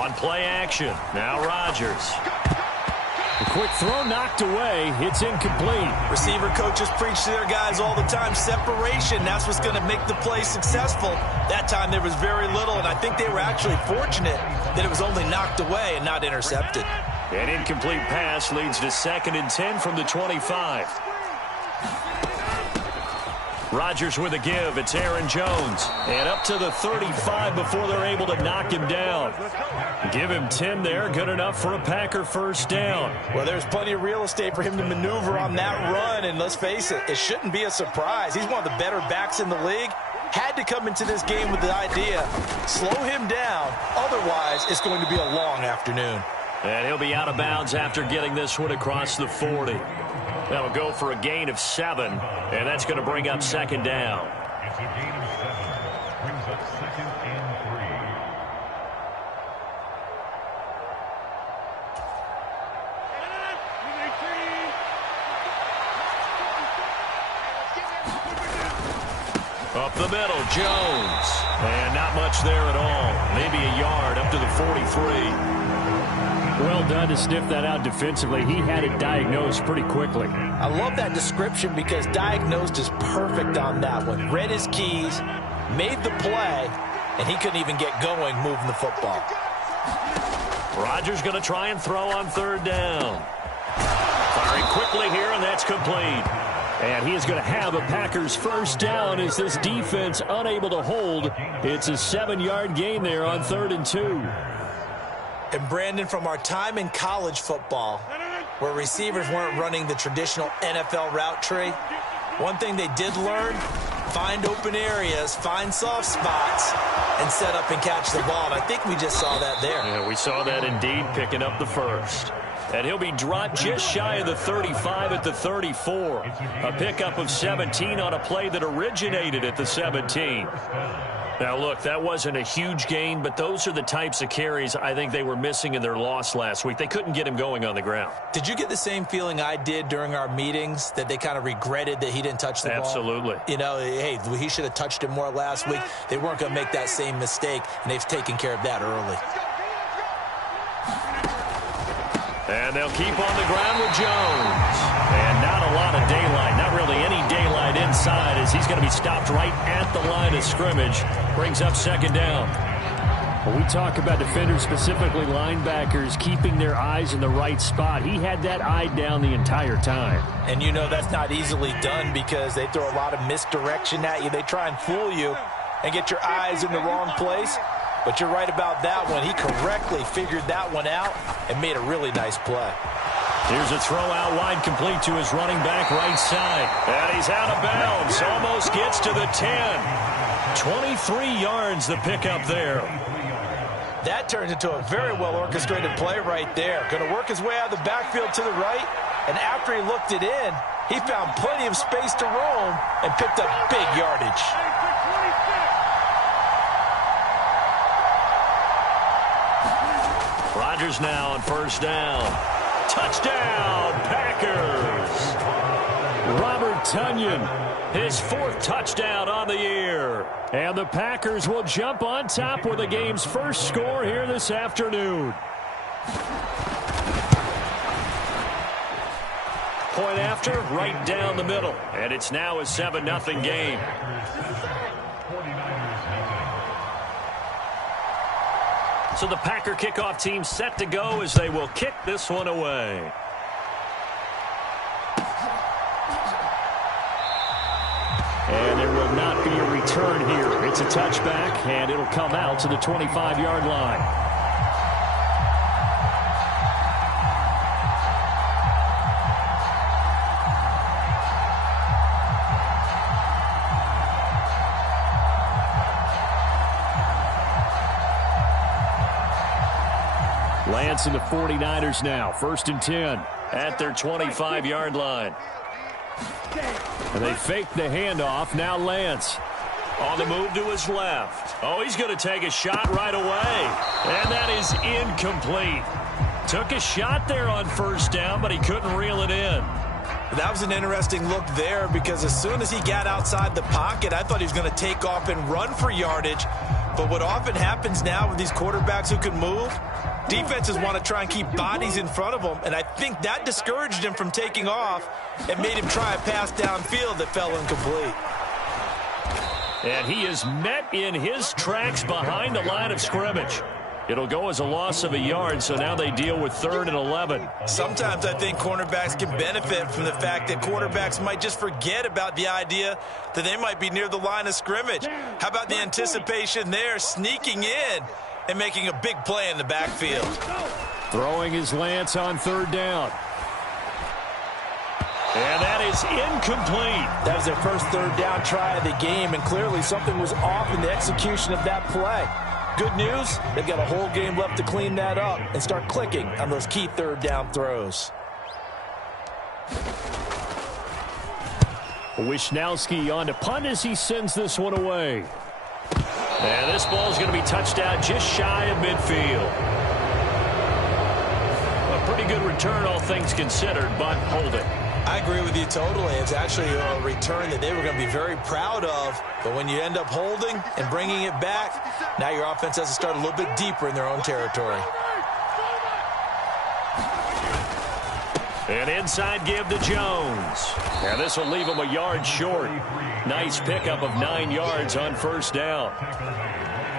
On play action, now Rodgers. A quick throw knocked away. It's incomplete. Receiver coaches preach to their guys all the time. Separation, that's what's going to make the play successful. That time there was very little, and I think they were actually fortunate that it was only knocked away and not intercepted. An incomplete pass leads to 2nd and 10 from the 25. Rodgers with a give. It's Aaron Jones. And up to the 35 before they're able to knock him down. Give him 10 there. Good enough for a Packer first down. Well, there's plenty of real estate for him to maneuver on that run. And let's face it, it shouldn't be a surprise. He's one of the better backs in the league. Had to come into this game with the idea, slow him down. Otherwise, it's going to be a long afternoon. And he'll be out of bounds after getting this one across the 40. That'll go for a gain of 7, and that's going to bring up 2nd down. It's a gain of 7. Brings up 2nd and 3. Up the middle, Jones. And not much there at all. Maybe a yard up to the 43. Well done to sniff that out defensively. He had it diagnosed pretty quickly. I love that description because diagnosed is perfect on that one. Read his keys, made the play, and he couldn't even get going moving the football. Rodgers going to try and throw on 3rd down. Firing quickly here, and that's complete. And he is going to have a Packers first down as this defense unable to hold. It's a 7-yard gain there on 3rd and 2. And Brandon, from our time in college football, where receivers weren't running the traditional NFL route tree, one thing they did learn, find open areas, find soft spots, and set up and catch the ball. And I think we just saw that there. Yeah, we saw that indeed, picking up the first. And he'll be dropped just shy of the 35 at the 34. A pickup of 17 on a play that originated at the 17. Now, look, that wasn't a huge gain, but those are the types of carries I think they were missing in their loss last week. They couldn't get him going on the ground. Did you get the same feeling I did during our meetings, that they kind of regretted that he didn't touch the ball? Absolutely. You know, hey, he should have touched it more last week. They weren't going to make that same mistake, and they've taken care of that early. And they'll keep on the ground with Jones. And not a lot of daylight, not really any daylight inside, as he's going to be stopped right at the line of scrimmage. Brings up 2nd down. When we talk about defenders, specifically linebackers, keeping their eyes in the right spot, he had that eye down the entire time. And you know that's not easily done because they throw a lot of misdirection at you. They try and fool you and get your eyes in the wrong place. But you're right about that one. He correctly figured that one out and made a really nice play. Here's a throw out wide, complete to his running back right side. And he's out of bounds. Almost gets to the 10. 23 yards the pickup there. That turns into a very well-orchestrated play right there. Going to work his way out of the backfield to the right. And after he looked it in, he found plenty of space to roam and picked up big yardage. Rodgers now on 1st down. Touchdown, Packers. Robert Tonyan, his 4th touchdown on the year. And the Packers will jump on top with the game's first score here this afternoon. Point after, right down the middle. And it's now a 7-0 game. So the Packer kickoff team set to go as they will kick this one away. And there will not be a return here. It's a touchback, and it'll come out to the 25-yard line. Lance and the 49ers now. 1st and 10 at their 25-yard line. And they fake the handoff. Now Lance on the move to his left. Oh, he's going to take a shot right away. And that is incomplete. Took a shot there on 1st down, but he couldn't reel it in. That was an interesting look there because as soon as he got outside the pocket, I thought he was going to take off and run for yardage. But what often happens now with these quarterbacks who can move, defenses want to try and keep bodies in front of them, and I think that discouraged him from taking off and made him try a pass downfield that fell incomplete. And he is met in his tracks behind the line of scrimmage. It'll go as a loss of a yard, so now they deal with 3rd and 11. Sometimes I think cornerbacks can benefit from the fact that quarterbacks might just forget about the idea that they might be near the line of scrimmage. How about the anticipation there, sneaking in and making a big play in the backfield? Throwing his Lance on 3rd down. And that is incomplete. That was their first 3rd down try of the game, and clearly something was off in the execution of that play. Good news, they've got a whole game left to clean that up and start clicking on those key 3rd down throws. Wisnowski on to punt as he sends this one away. And this ball is going to be touched out just shy of midfield. A pretty good return, all things considered, but hold it. I agree with you totally. It's actually a return that they were going to be very proud of. But when you end up holding and bringing it back, now your offense has to start a little bit deeper in their own territory. An inside give to Jones. Now this will leave him a yard short. Nice pickup of 9 yards on 1st down.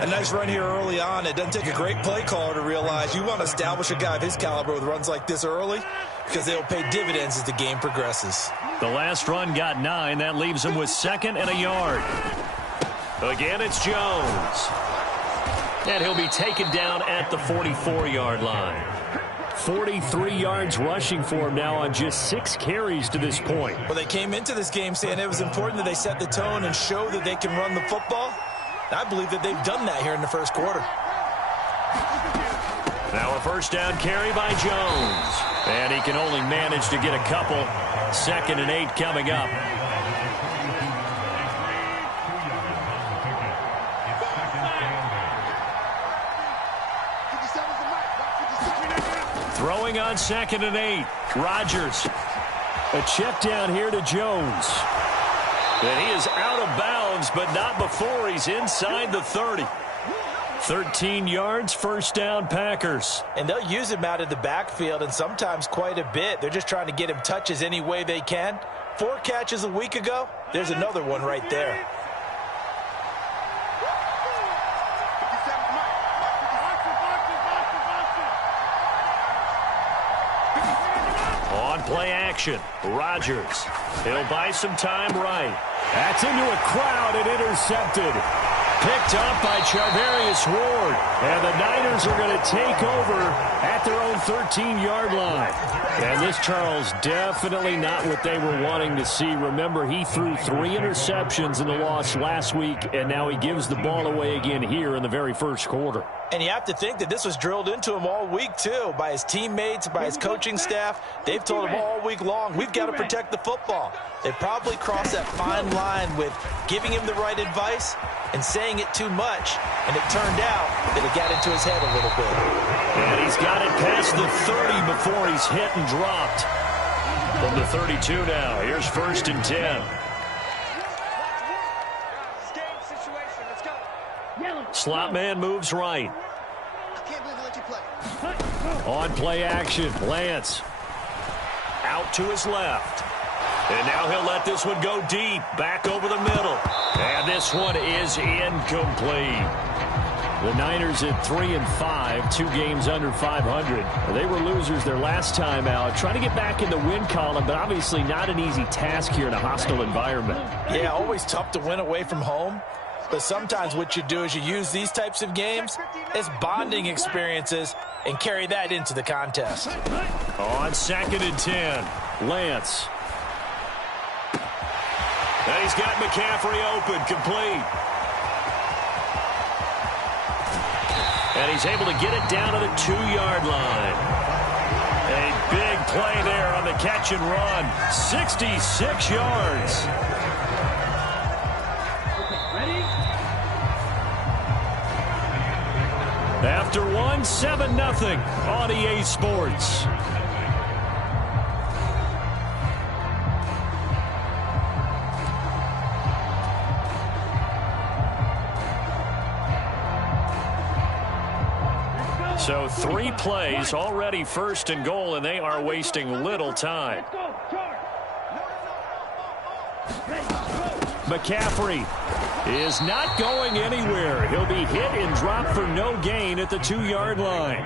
A nice run here early on. It doesn't take a great play caller to realize you want to establish a guy of his caliber with runs like this early because they'll pay dividends as the game progresses. The last run got 9. That leaves him with 2nd and a yard. Again, it's Jones. And he'll be taken down at the 44-yard line. 43 yards rushing for him now on just 6 carries to this point. Well, they came into this game saying it was important that they set the tone and show that they can run the football. I believe that they've done that here in the first quarter. Now a 1st down carry by Jones. And he can only manage to get a couple. 2nd and 8 coming up. Throwing on 2nd and 8. Rodgers. A check down here to Jones. And he is out of bounds, but not before he's inside the 30. 13 yards, 1st down, Packers. And they'll use him out of the backfield, and sometimes quite a bit. They're just trying to get him touches any way they can. 4 catches a week ago. There's another one right there. On play action, Rodgers. He'll buy some time right. That's into a crowd and intercepted. Picked up by Charvarius Ward. And the Niners are going to take over at their own 13-yard line. And this, Charles, definitely not what they were wanting to see. Remember, he threw 3 interceptions in the loss last week, and now he gives the ball away again here in the very first quarter. And you have to think that this was drilled into him all week, too, by his teammates, by his coaching staff. They've told him all week long, we've got to protect the football. They probably crossed that fine line with giving him the right advice and saying it too much. And it turned out that it got into his head a little bit. And he's got it past the 30 before he's hit and dropped. From the 32 now, here's 1st and 10. Slot man moves right. On play action, Lance. Out to his left. And now he'll let this one go deep, back over the middle. And this one is incomplete. The Niners at 3-5, 2 games under 500. They were losers their last time out. Trying to get back in the win column, but obviously not an easy task here in a hostile environment. Yeah, always tough to win away from home. But sometimes what you do is you use these types of games as bonding experiences and carry that into the contest. On 2nd and 10, Lance. And he's got McCaffrey open, complete. And he's able to get it down to the 2-yard line. A big play there on the catch and run. 66 yards. After 7-0 on EA Sports. So 3 plays, already 1st and goal, and they are wasting little time. McCaffrey is not going anywhere. He'll be hit and dropped for no gain at the 2-yard line.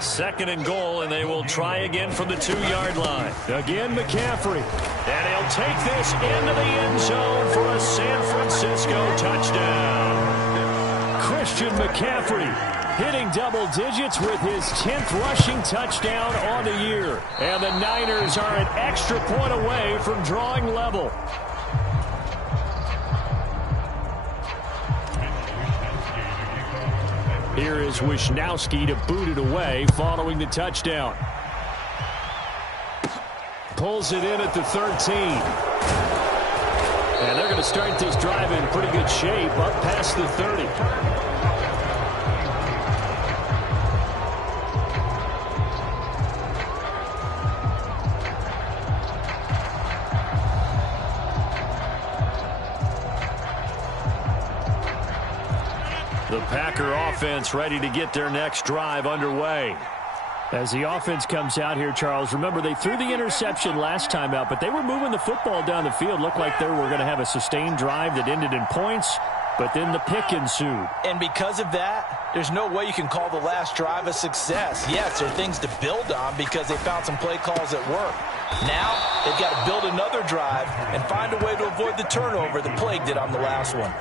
2nd and goal, and they will try again from the 2-yard line. Again, McCaffrey. And he'll take this into the end zone for a San Francisco touchdown. Christian McCaffrey hitting double digits with his 10th rushing touchdown on the year. And the Niners are an extra point away from drawing level. Here is Wisnowski to boot it away following the touchdown. Pulls it in at the 13. And they're going to start this drive in pretty good shape up past the 30. The Packer offense ready to get their next drive underway. As the offense comes out here, Charles, remember they threw the interception last time out, but they were moving the football down the field. Looked like they were going to have a sustained drive that ended in points, but then the pick ensued. And because of that, there's no way you can call the last drive a success. Yes, there are things to build on because they found some play calls that work. Now they've got to build another drive and find a way to avoid the turnover the Plague did on the last one.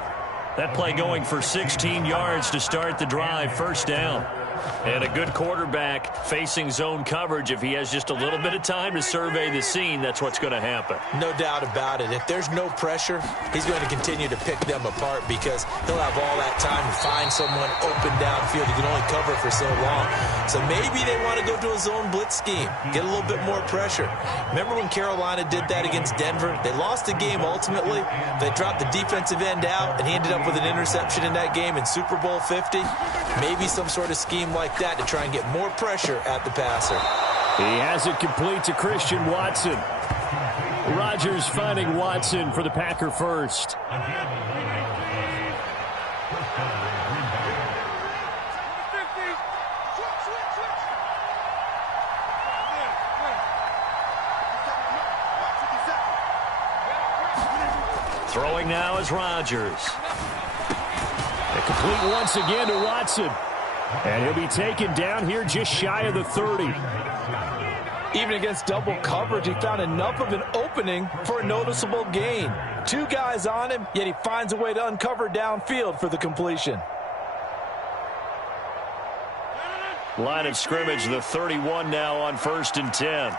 That play going for 16 yards to start the drive, 1st down. And a good quarterback facing zone coverage. If he has just a little bit of time to survey the scene, that's what's going to happen. No doubt about it. If there's no pressure, he's going to continue to pick them apart because he'll have all that time to find someone open downfield. He can only cover for so long. So maybe they want to go to a zone blitz scheme, get a little bit more pressure. Remember when Carolina did that against Denver? They lost the game ultimately. They dropped the defensive end out, and he ended up with an interception in that game in Super Bowl 50. Maybe some sort of scheme like that to try and get more pressure at the passer. He has it complete to Christian Watson. Rodgers finding Watson for the Packer first. Throwing now is Rodgers. Complete once again to Watson. And he'll be taken down here just shy of the 30. Even against double coverage, he found enough of an opening for a noticeable gain. 2 guys on him, yet he finds a way to uncover downfield for the completion. Line of scrimmage, the 31 now on 1st and 10.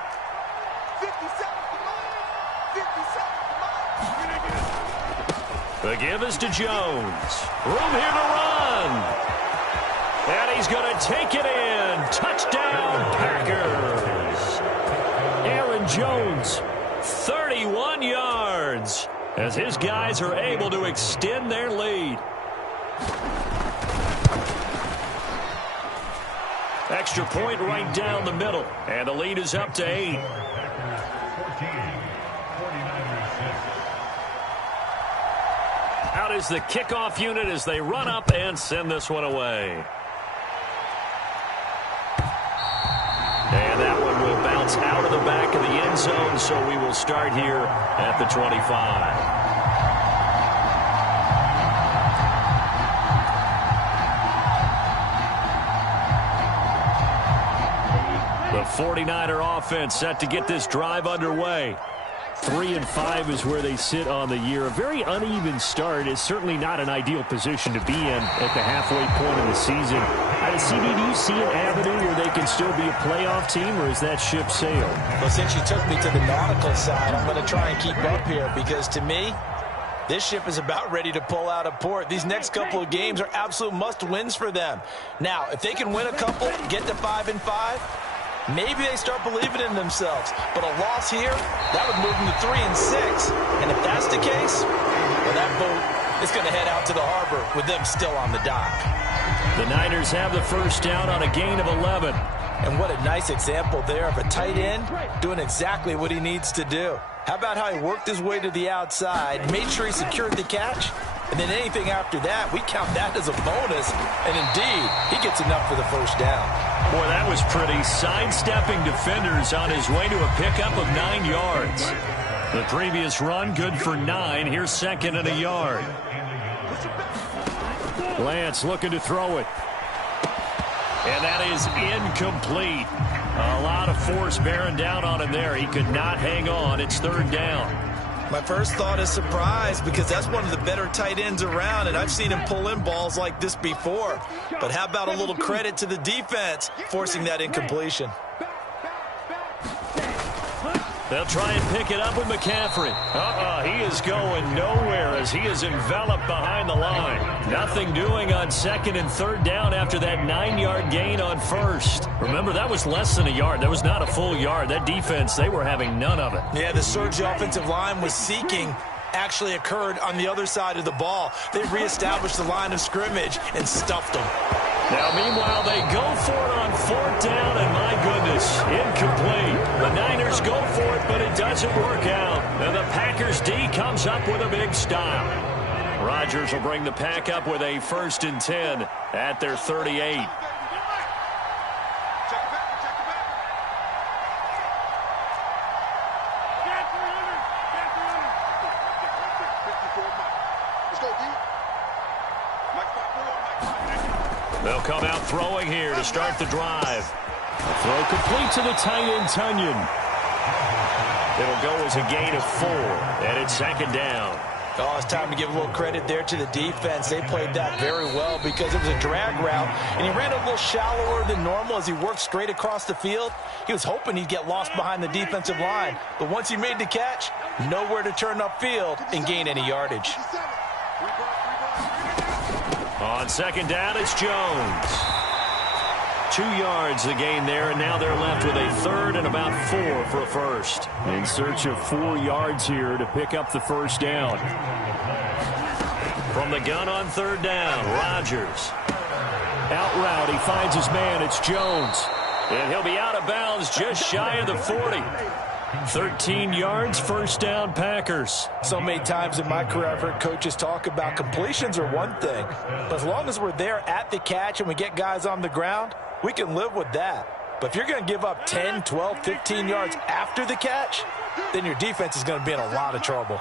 The give is to Jones. Room here to run. And he's going to take it in. Touchdown, Packers. Aaron Jones. 31 yards as his guys are able to extend their lead. Extra point right down the middle. And the lead is up to 8. Out is the kickoff unit as they run up and send this one away. And that one will bounce out of the back of the end zone, so we will start here at the 25. The 49er offense set to get this drive underway. 3-5 is where they sit on the year. A very uneven start is certainly not an ideal position to be in at the halfway point of the season. CD, do you see an avenue where they can still be a playoff team, or is that ship sailed? Well, since you took me to the nautical side, I'm going to try and keep up here because to me, this ship is about ready to pull out of port. These next couple of games are absolute must-wins for them. Now, if they can win a couple, get to 5-5, maybe they start believing in themselves. But a loss here, that would move them to 3-6. And if that's the case, well, that boat is going to head out to the harbor with them still on the dock. The Niners have the first down on a gain of 11. And what a nice example there of a tight end doing exactly what he needs to do. How about how he worked his way to the outside, made sure he secured the catch, And then anything after that, we count that as a bonus. And indeed, he gets enough for the first down. Boy, that was pretty. Sidestepping defenders on his way to a pickup of 9 yards. The previous run, good for 9. Here's second and a yard. Lance looking to throw it. And that is incomplete. A lot of force bearing down on him there. He could not hang on. It's third down. My first thought is surprise, because that's one of the better tight ends around, and I've seen him pull in balls like this before. But how about a little credit to the defense forcing that incompletion? They'll try and pick it up with McCaffrey. He is going nowhere as he is enveloped behind the line. Nothing doing on second and third down after that 9-yard gain on first. Remember, that was less than a yard. That was not a full yard. That defense, they were having none of it. Yeah, the surge the offensive line was seeking actually occurred on the other side of the ball. They reestablished the line of scrimmage and stuffed them. Now, meanwhile, they go for it on fourth down, and my goodness, incomplete. The Niners go for it, but it doesn't work out. And the Packers D comes up with a big stop. Rodgers will bring the Pack up with a 1st and 10 at their 38. They'll come out throwing here to start the drive. A throw complete to the tight end, Tunyon. It'll go as a gain of 4, and it's second down. Oh, it's time to give a little credit there to the defense. They played that very well because it was a drag route, and he ran a little shallower than normal as he worked straight across the field. He was hoping he'd get lost behind the defensive line, but once he made the catch, nowhere to turn upfield and gain any yardage. On second down, it's Jones. 2 yards the gain there, and now they're left with a 3rd and about 4 for a first. In search of 4 yards here to pick up the first down. From the gun on third down, Rodgers. Out route, he finds his man, it's Jones. And he'll be out of bounds just shy of the 40. 13 yards, first down, Packers. So many times in my career, I've heard coaches talk about completions are one thing. But as long as we're there at the catch and we get guys on the ground, we can live with that. But if you're going to give up 10, 12, 15 yards after the catch, then your defense is going to be in a lot of trouble.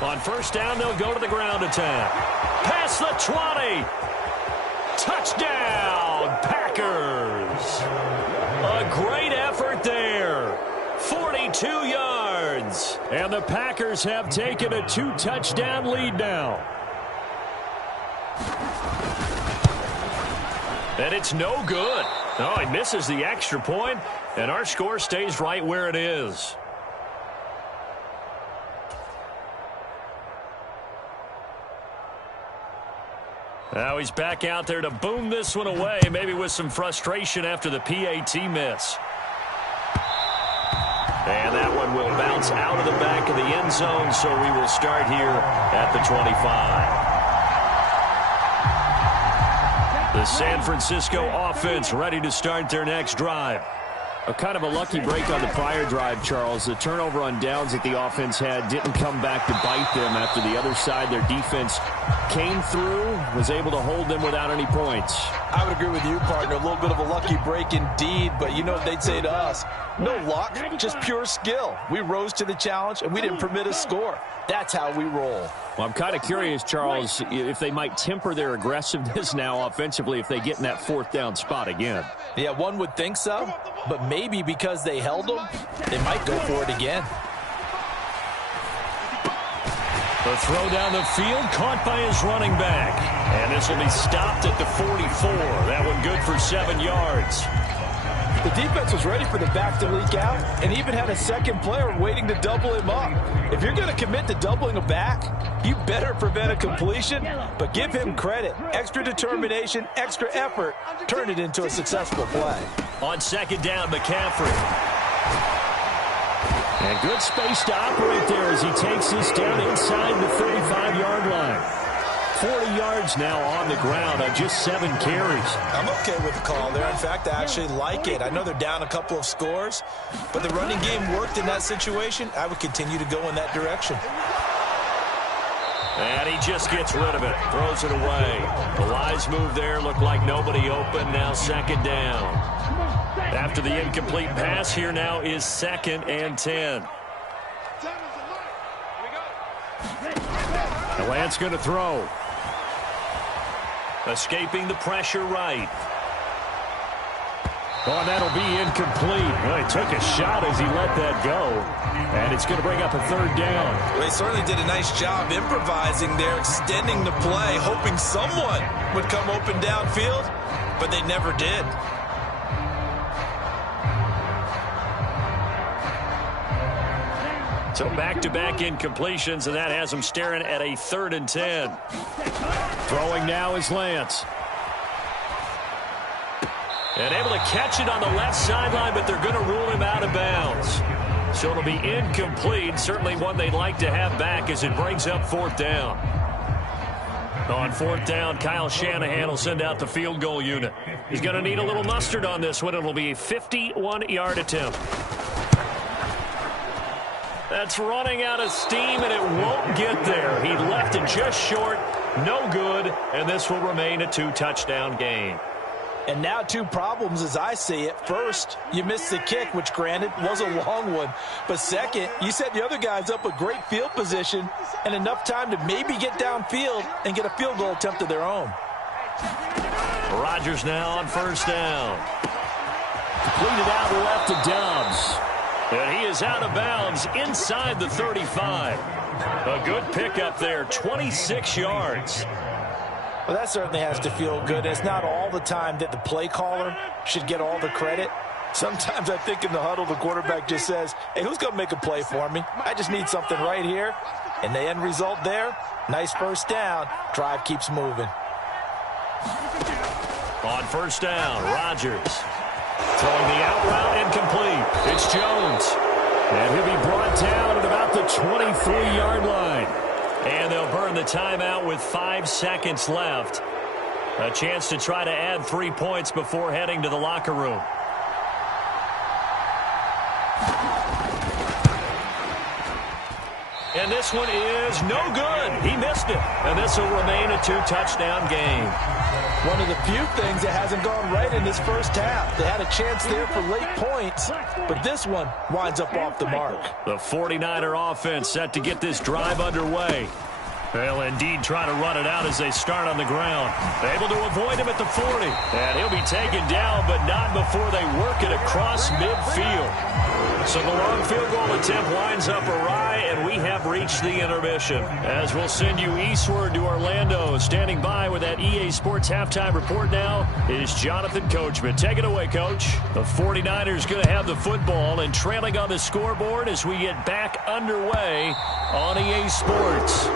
On first down, they'll go to the ground attack. Past the 20. Touchdown, Packers. A great effort there. 42 yards. And the Packers have taken a 2-touchdown lead now. And it's no good. Oh, he misses the extra point, and our score stays right where it is. Now he's back out there to boom this one away, maybe with some frustration after the PAT miss. And that one will bounce out of the back of the end zone, so we will start here at the 25. The San Francisco offense ready to start their next drive. A kind of a lucky break on the prior drive, Charles. The turnover on downs that the offense had didn't come back to bite them after the other side. Their defense came through, was able to hold them without any points. I would agree with you, partner. A little bit of a lucky break indeed, but you know what they'd say to us? No luck, just pure skill. We rose to the challenge, and we didn't permit a score. That's how we roll. Well, I'm kind of curious, Charles, if they might temper their aggressiveness now offensively if they get in that fourth down spot again. Yeah, one would think so, but maybe because they held them, they might go for it again. The throw down the field, caught by his running back. And this will be stopped at the 44. That one good for 7 yards. The defense was ready for the back to leak out and even had a second player waiting to double him up. If you're going to commit to doubling a back, you better prevent a completion, but give him credit. Extra determination, extra effort, turn it into a successful play. On second down, McCaffrey. And good space to operate there as he takes this down inside the 35-yard line. 40 yards now on the ground on just 7 carries. I'm okay with the call there. In fact, I actually like it. I know they're down a couple of scores, but the running game worked in that situation. I would continue to go in that direction. And he just gets rid of it, throws it away. The wise move there, looked like nobody open, now 2nd down. After the incomplete pass, here now is 2nd and 10. And Lance going to throw. Escaping the pressure right. Oh, and that'll be incomplete. Well, he took a shot as he let that go. And it's going to bring up a 3rd down. Well, they certainly did a nice job improvising there, extending the play, hoping someone would come open downfield, but they never did. So back-to-back incompletions, and that has them staring at a 3rd and 10. Throwing now is Lance. And able to catch it on the left sideline, but they're going to rule him out of bounds. So it'll be incomplete. Certainly one they'd like to have back as it brings up 4th down. On 4th down, Kyle Shanahan will send out the field goal unit. He's going to need a little mustard on this one. It'll be a 51-yard attempt. That's running out of steam, and it won't get there. He left it just short, no good, and this will remain a 2-touchdown game. And now 2 problems as I see it. First, you missed the kick, which granted was a long one. But second, you set the other guys up a great field position and enough time to maybe get downfield and get a field goal attempt of their own. Rodgers now on 1st down. Completed out left to Dobbs. And he is out of bounds inside the 35. A good pickup there, 26 yards. Well, that certainly has to feel good. It's not all the time that the play caller should get all the credit. Sometimes I think in the huddle, the quarterback just says, hey, who's going to make a play for me? I just need something right here. And the end result there, nice 1st down. Drive keeps moving. On 1st down, Rodgers. Throwing the out route incomplete. It's Jones. And he'll be brought down at about the 23-yard line. And they'll burn the timeout with 5 seconds left. A chance to try to add 3 points before heading to the locker room. And this one is no good. He missed it. And this will remain a 2-touchdown game. One of the few things that hasn't gone right in this first half. They had a chance there for late points, but this one winds up off the mark. The 49er offense set to get this drive underway. They'll indeed try to run it out as they start on the ground. Able to avoid him at the 40. And he'll be taken down, but not before they work it across midfield. So the long field goal attempt winds up awry, and we have reached the intermission. As we'll send you eastward to Orlando. Standing by with that EA Sports halftime report now is Jonathan Coachman. Take it away, Coach. The 49ers going to have the football and trailing on the scoreboard as we get back underway on EA Sports.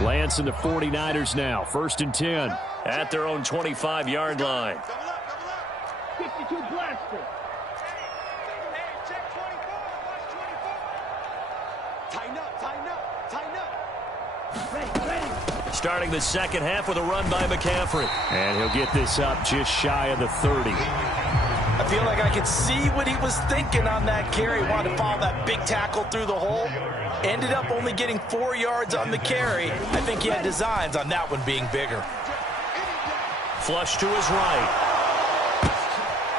Lance and the 49ers now. 1st and 10. At their own 25-yard line. 52 blaster. Tighten up, tighten up, tighten up. Ready. Starting the 2nd half with a run by McCaffrey. And he'll get this up just shy of the 30. I feel like I could see what he was thinking on that carry. Wanted to follow that big tackle through the hole. Ended up only getting 4 yards on the carry. I think he had designs on that one being bigger. Flush to his right.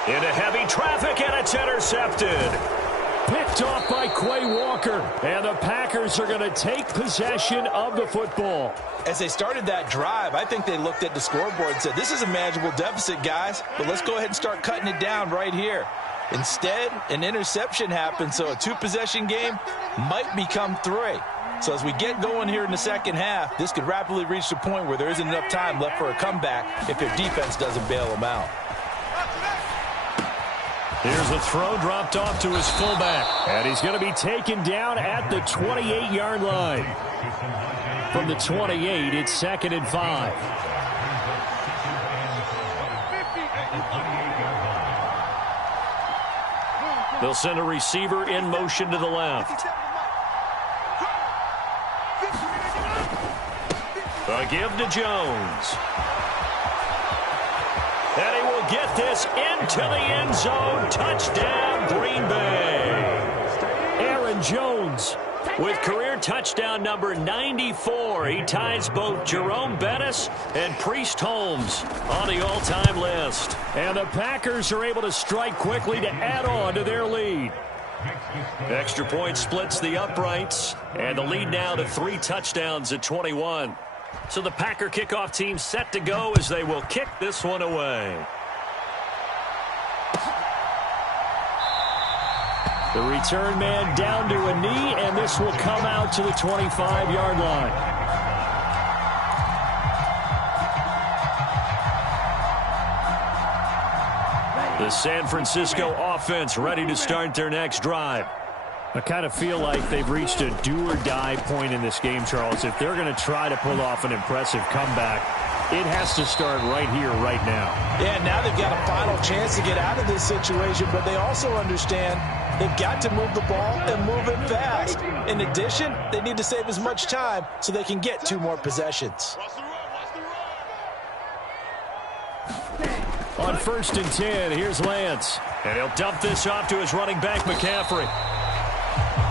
Into heavy traffic, and it's intercepted. Picked off by Quay Walker. And the Packers are going to take possession of the football. As they started that drive, I think they looked at the scoreboard and said, this is a manageable deficit, guys, but let's go ahead and start cutting it down right here. Instead, an interception happened, so a 2-possession game might become 3. So as we get going here in the 2nd half, this could rapidly reach the point where there isn't enough time left for a comeback if their defense doesn't bail them out. Here's the throw dropped off to his fullback. And he's going to be taken down at the 28-yard line. From the 28, it's 2nd and 5. They'll send a receiver in motion to the left. A give to Jones. And he will get this into the end zone. Touchdown, Green Bay. Aaron Jones with career touchdown number 94. He ties both Jerome Bettis and Priest Holmes on the all-time list. And the Packers are able to strike quickly to add on to their lead. Extra point splits the uprights, and the lead now to 3 touchdowns at 21. So the Packer kickoff team set to go as they will kick this one away. The return man down to a knee, and this will come out to the 25-yard line. The San Francisco offense ready to start their next drive. I kind of feel like they've reached a do-or-die point in this game, Charles. If they're going to try to pull off an impressive comeback, it has to start right here, right now. Yeah, now they've got a final chance to get out of this situation, but they also understand they've got to move the ball and move it fast. In addition, they need to save as much time so they can get 2 more possessions. On 1st and 10, here's Lance. And he'll dump this off to his running back, McCaffrey.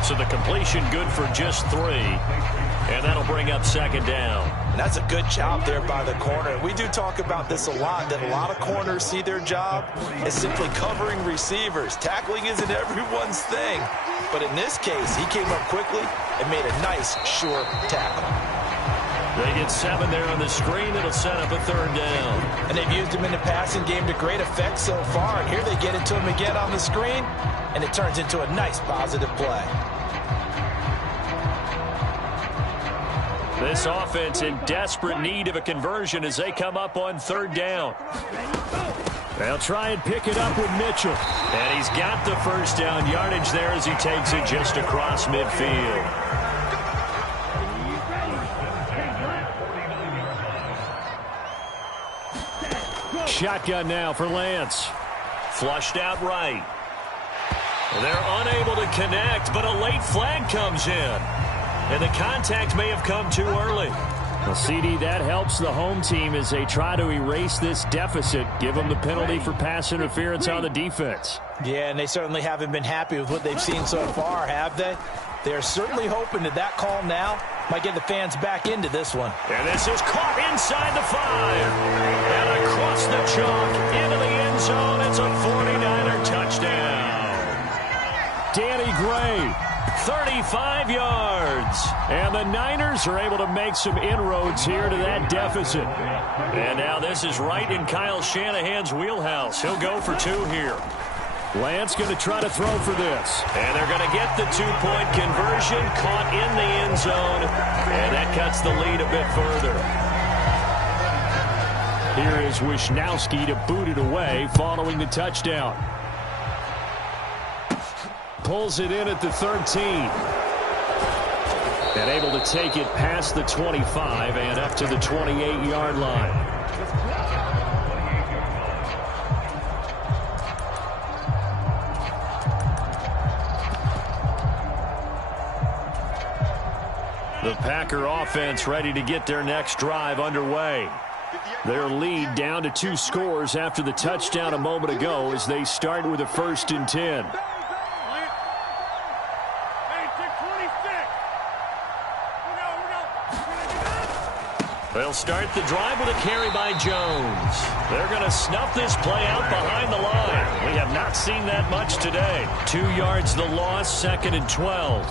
So the completion good for just 3. And that'll bring up 2nd down. And that's a good job there by the corner. We do talk about this a lot, that a lot of corners see their job as simply covering receivers. Tackling isn't everyone's thing. But in this case, he came up quickly and made a nice, sure tackle. They get 7 there on the screen. It'll set up a 3rd down. And they've used him in the passing game to great effect so far. And here they get it to him again on the screen, and it turns into a nice positive play. This offense in desperate need of a conversion as they come up on 3rd down. They'll try and pick it up with Mitchell. And he's got the 1st down yardage there as he takes it just across midfield. Shotgun now for Lance. Flushed out right. They're unable to connect, but a late flag comes in. And the contact may have come too early. Well, CD, that helps the home team as they try to erase this deficit, give them the penalty for pass interference on the defense. Yeah, and they certainly haven't been happy with what they've seen so far, have they? They're certainly hoping that that call now might get the fans back into this one. And this is caught inside the 5. And across the chalk into the end zone. It's a 49er touchdown. Danny Gray, 35 yards. And the Niners are able to make some inroads here to that deficit. And now this is right in Kyle Shanahan's wheelhouse. He'll go for 2 here. Lance going to try to throw for this. And they're going to get the 2-point conversion, caught in the end zone. And that cuts the lead a bit further. Here is Wisnowski to boot it away following the touchdown. Pulls it in at the 13. And able to take it past the 25 and up to the 28-yard line. The Packer offense ready to get their next drive underway. Their lead down to 2 scores after the touchdown a moment ago as they start with a 1st and 10. They'll start the drive with a carry by Jones. They're going to snuff this play out behind the line. We have not seen that much today. 2 yards the loss, 2nd and 12.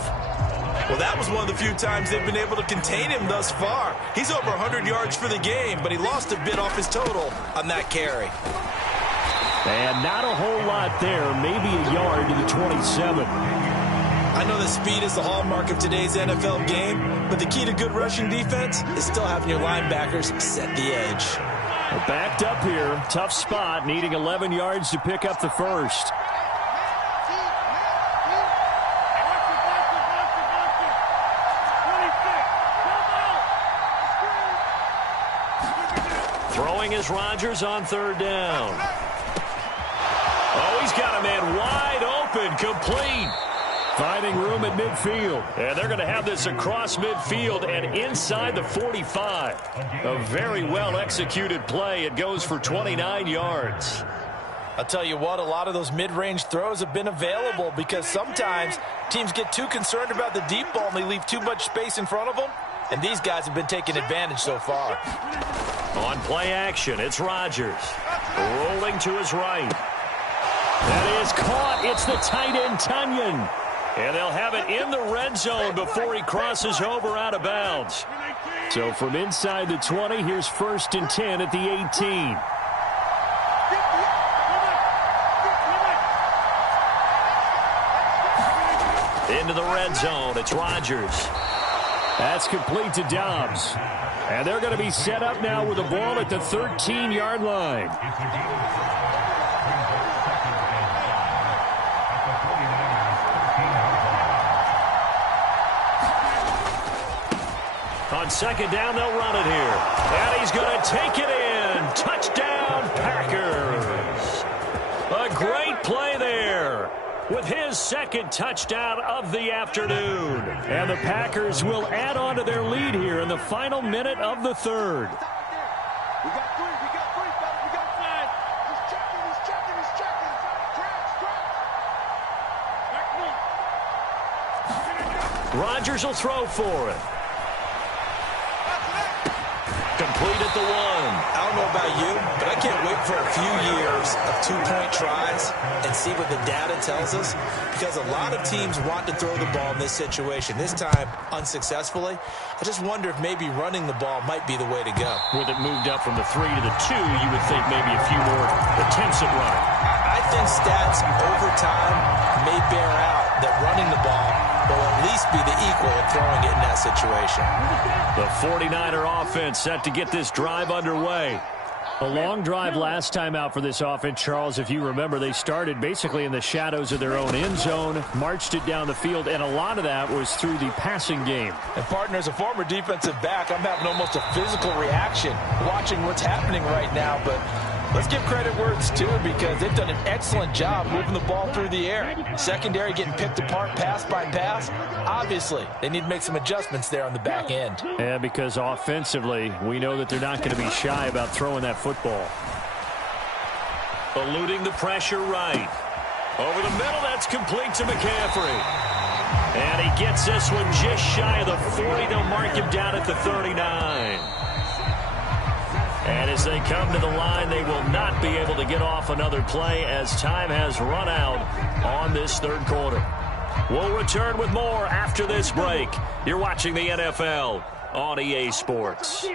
Well, that was one of the few times they've been able to contain him thus far. He's over 100 yards for the game, but he lost a bit off his total on that carry. And not a whole lot there, maybe a yard to the 27. I know that speed is the hallmark of today's NFL game, but the key to good rushing defense is still having your linebackers set the edge. Backed up here, tough spot, needing 11 yards to pick up the 1st. Throwing is Rodgers on third down. Oh, he's got a man wide open, complete. Finding room at midfield. And they're going to have this across midfield and inside the 45. A very well-executed play. It goes for 29 yards. I'll tell you what, a lot of those mid-range throws have been available because sometimes teams get too concerned about the deep ball and they leave too much space in front of them. And these guys have been taking advantage so far. On play action, it's Rodgers. Rolling to his right. That is caught. It's the tight end, Tunyon. And they'll have it in the red zone before he crosses over out of bounds. So from inside the 20, here's 1st and 10 at the 18. Into the red zone, it's Rodgers. That's complete to Dobbs. And they're going to be set up now with the ball at the 13-yard line. On second down, they'll run it here. And he's going to take it in. Touchdown, Packers. A great play there with his second touchdown of the afternoon. And the Packers will add on to their lead here in the final minute of the third. We got three, fellas. We got five. He's checking. Traps. Rodgers will throw for it. Complete at the 1. I don't know about you, but I can't wait for a few years of two-point tries and see what the data tells us, because a lot of teams want to throw the ball in this situation. This time, unsuccessfully. I just wonder if maybe running the ball might be the way to go. With it moved up from the 3 to the 2, you would think maybe a few more attempts at running. I think stats over time may bear out that running the ball will at least be the equal of throwing it in that situation. The 49er offense set to get this drive underway. A long drive last time out for this offense, Charles. If you remember, they started basically in the shadows of their own end zone, marched it down the field, and a lot of that was through the passing game. And, partner, as a former defensive back, I'm having almost a physical reaction watching what's happening right now, but let's give credit where it's due, because they've done an excellent job moving the ball through the air. Secondary getting picked apart pass by pass. Obviously, they need to make some adjustments there on the back end. Yeah, because offensively, we know that they're not going to be shy about throwing that football. Eluding the pressure right. Over the middle, that's complete to McCaffrey. And he gets this one just shy of the 40. They'll mark him down at the 39. And as they come to the line, they will not be able to get off another play as time has run out on this third quarter. We'll return with more after this break. You're watching the NFL on EA Sports.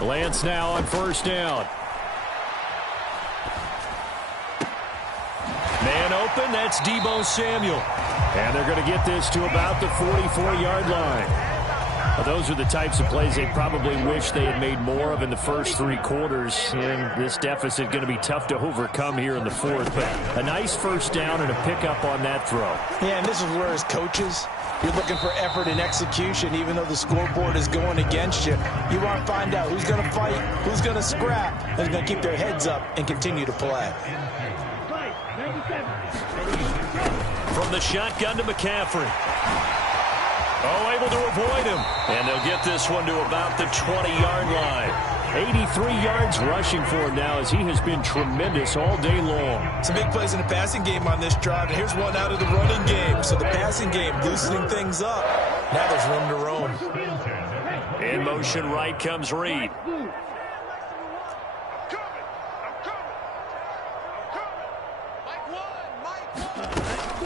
Lance now on 1st down. Man open, that's Deebo Samuel. And they're going to get this to about the 44-yard line. Well, those are the types of plays they probably wish they had made more of in the first 3 quarters. And this deficit going to be tough to overcome here in the 4th. But a nice first down and a pickup on that throw. Yeah, and this is where, as coaches, you're looking for effort and execution. Even though the scoreboard is going against you, you want to find out who's going to fight, who's going to scrap, who's going to keep their heads up and continue to play. From the shotgun to McCaffrey. Oh, able to avoid him. And they'll get this one to about the 20-yard line. 83 yards rushing for him now, as he has been tremendous all day long. Some big plays in the passing game on this drive, and here's one out of the running game. So the passing game loosening things up. Now there's room to roam. In motion right comes Reed.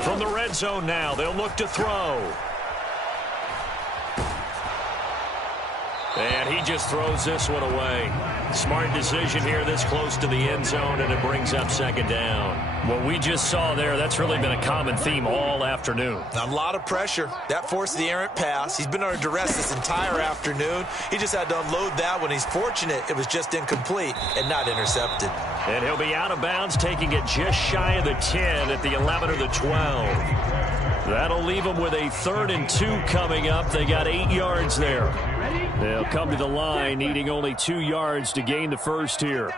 From the red zone now, they'll look to throw. And he just throws this one away. Smart decision here this close to the end zone, and it brings up second down. What we just saw there, that's really been a common theme all afternoon. A lot of pressure. That forced the errant pass. He's been under duress this entire afternoon. He just had to unload that one. He's fortunate it was just incomplete and not intercepted. And he'll be out of bounds, taking it just shy of the 10 at the 11 or the 12. That'll leave them with a 3rd and 2 coming up. They got 8 yards there. They'll come to the line needing only 2 yards to gain the first here.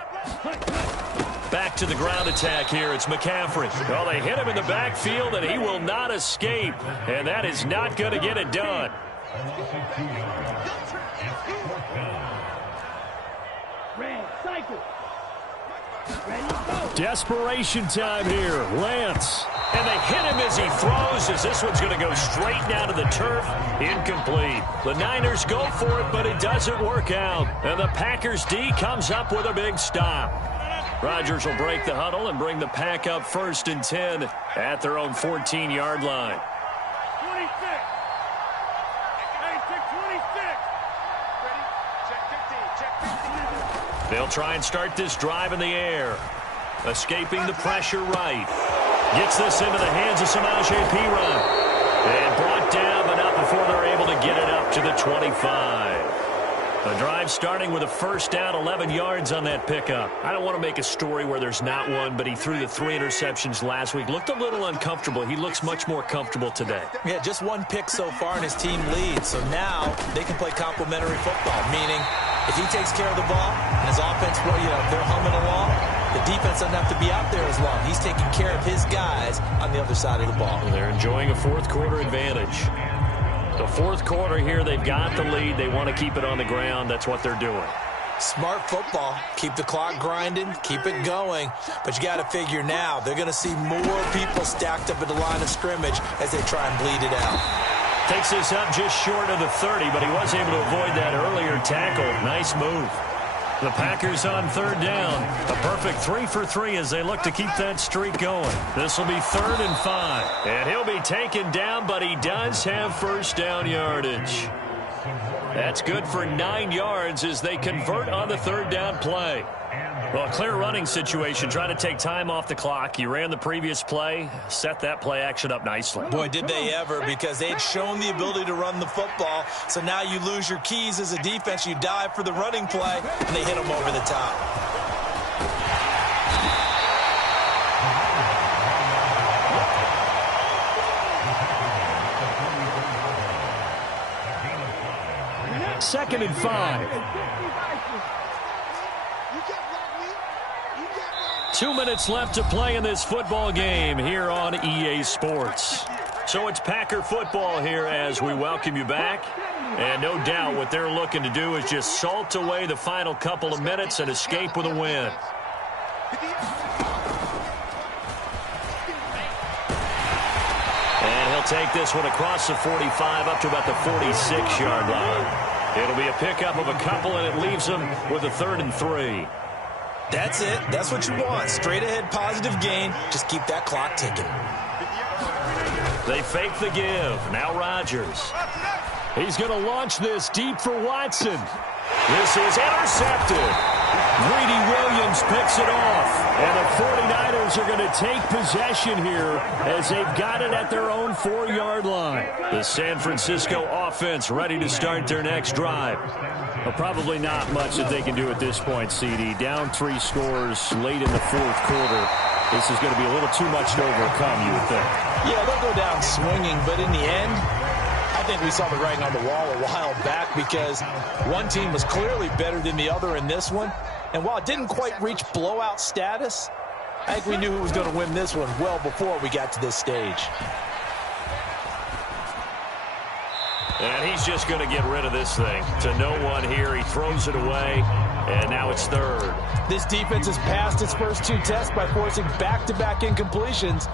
Back to the ground attack here. It's McCaffrey. Well, they hit him in the backfield, and he will not escape. And that is not going to get it done. Desperation time here. Lance. And they hit him as he throws, as this one's going to go straight down to the turf. Incomplete. The Niners go for it, but it doesn't work out. And the Packers D comes up with a big stop. Rodgers will break the huddle and bring the Pack up 1st and 10 at their own 14-yard line. 26. Hey, check 26. Ready? Check 15. Check 15. They'll try and start this drive in the air. Escaping the pressure right. Gets this into the hands of Samaje Perine. And brought down, but not before they're able to get it up to the 25. The drive starting with a 1st down, 11 yards on that pickup. I don't want to make a story where there's not one, but he threw the 3 interceptions last week. Looked a little uncomfortable. He looks much more comfortable today. Yeah, just 1 pick so far, and his team leads. So now they can play complementary football, meaning if he takes care of the ball and his offense, well, they're humming along, the defense doesn't have to be out there as long. He's taking care of his guys on the other side of the ball. Well, they're enjoying a 4th quarter advantage. The 4th quarter here, they've got the lead. They want to keep it on the ground. That's what they're doing. Smart football. Keep the clock grinding. Keep it going. But you got to figure now, they're going to see more people stacked up at the line of scrimmage as they try and bleed it out. Takes this up just short of the 30, but he was able to avoid that earlier tackle. Nice move. The Packers on 3rd down. A perfect 3 for 3 as they look to keep that streak going. This will be 3rd and 5. And he'll be taken down, but he does have 1st down yardage. That's good for 9 yards as they convert on the 3rd down play. Well, clear running situation. Trying to take time off the clock. You ran the previous play, set that play action up nicely. Boy, did they ever, because they had shown the ability to run the football. So now you lose your keys as a defense. You dive for the running play, and they hit them over the top. Second and 5. 2 minutes left to play in this football game here on EA Sports. So it's Packer football here as we welcome you back. And no doubt what they're looking to do is just salt away the final couple of minutes and escape with a win. And he'll take this one across the 45 up to about the 46-yard line. It'll be a pickup of a couple, and it leaves them with a 3rd and 3. That's it. That's what you want. Straight ahead, positive gain. Just keep that clock ticking. They fake the give. Now Rodgers. He's going to launch this deep for Watson. This is intercepted. Greedy Williams picks it off. And the 49ers are going to take possession here as they've got it at their own 4-yard line. The San Francisco offense ready to start their next drive. Well, probably not much that they can do at this point, CD. Down 3 scores late in the 4th quarter. This is going to be a little too much to overcome, you would think. Yeah, they'll go down swinging, but in the end, I think we saw the writing on the wall a while back because one team was clearly better than the other in this one. And while it didn't quite reach blowout status, I think we knew who was going to win this one well before we got to this stage. And he's just going to get rid of this thing. To no one here. He throws it away, and now it's 3rd. This defense has passed its first 2 tests by forcing back-to-back incompletions.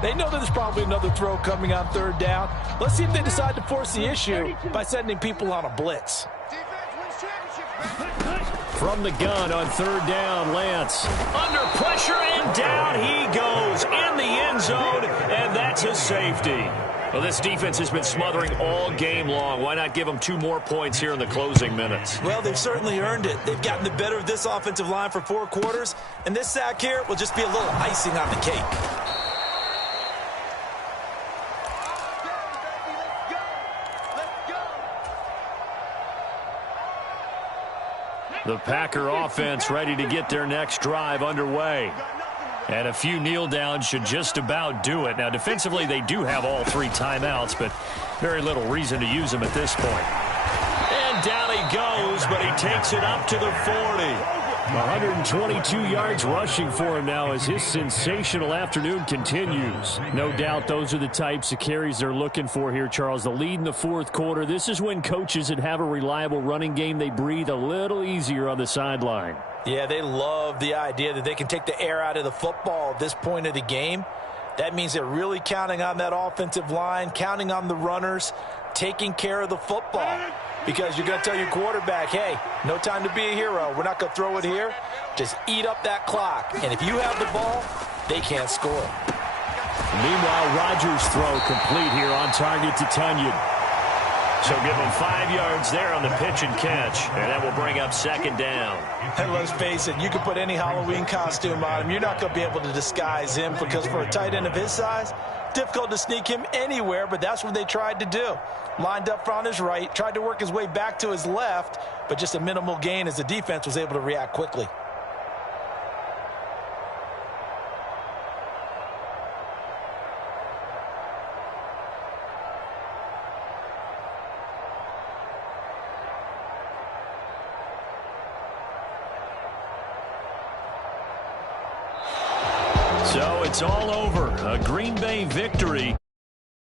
They know that there's probably another throw coming on 3rd down. Let's see if they decide to force the issue by sending people on a blitz. From the gun on 3rd down, Lance. Under pressure, and down he goes in the end zone, and that's a safety. Well, this defense has been smothering all game long. Why not give them 2 more points here in the closing minutes? Well, they've certainly earned it. They've gotten the better of this offensive line for 4 quarters, and this sack here will just be a little icing on the cake. The Packer offense ready to get their next drive underway. And a few kneel downs should just about do it. Now, defensively, they do have all 3 timeouts, but very little reason to use them at this point. And down he goes, but he takes it up to the 40. 122 yards rushing for him now as his sensational afternoon continues. No doubt those are the types of carries they're looking for here, Charles. The lead in the fourth quarter. This is when coaches that have a reliable running game, they breathe a little easier on the sideline. Yeah, they love the idea that they can take the air out of the football at this point of the game. That means they're really counting on that offensive line, counting on the runners, taking care of the football. Because you're going to tell your quarterback, hey, no time to be a hero. We're not going to throw it here. Just eat up that clock. And if you have the ball, they can't score. Meanwhile, Rodgers' throw complete here on target to Tunyon. So give him 5 yards there on the pitch and catch. And that will bring up second down. And let's face it, you can put any Halloween costume on him. You're not going to be able to disguise him because for a tight end of his size, difficult to sneak him anywhere, but that's what they tried to do. Lined up on his right, tried to work his way back to his left, but just a minimal gain as the defense was able to react quickly. So it's all over. A Green Bay victory.